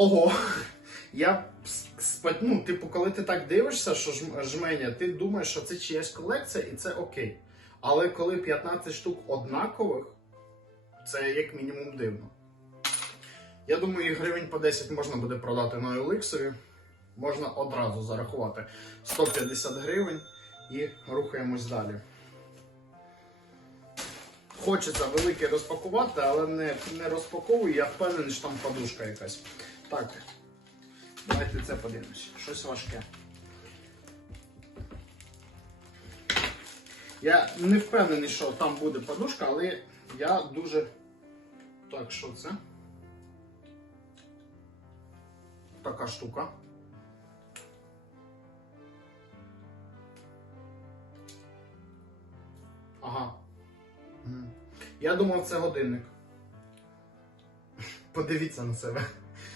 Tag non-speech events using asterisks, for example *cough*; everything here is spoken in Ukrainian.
Ого! Я ну, типу, коли ти так дивишся, що жменя, ти думаєш, що це чиясь колекція і це окей. Але коли 15 штук однакових, це як мінімум дивно. Я думаю, і гривень по 10 можна буде продати на OLX. Можна одразу зарахувати 150 гривень і рухаємось далі. Хочеться великий розпакувати, але не, не розпаковую, я впевнений, що там подушка якась. Так, давайте це подивимось. Щось важке. Я не впевнений, що там буде подушка, але я дуже. Так, що це? Така штука. Ага. Я думав, це годинник. *laughs* Подивіться на себе.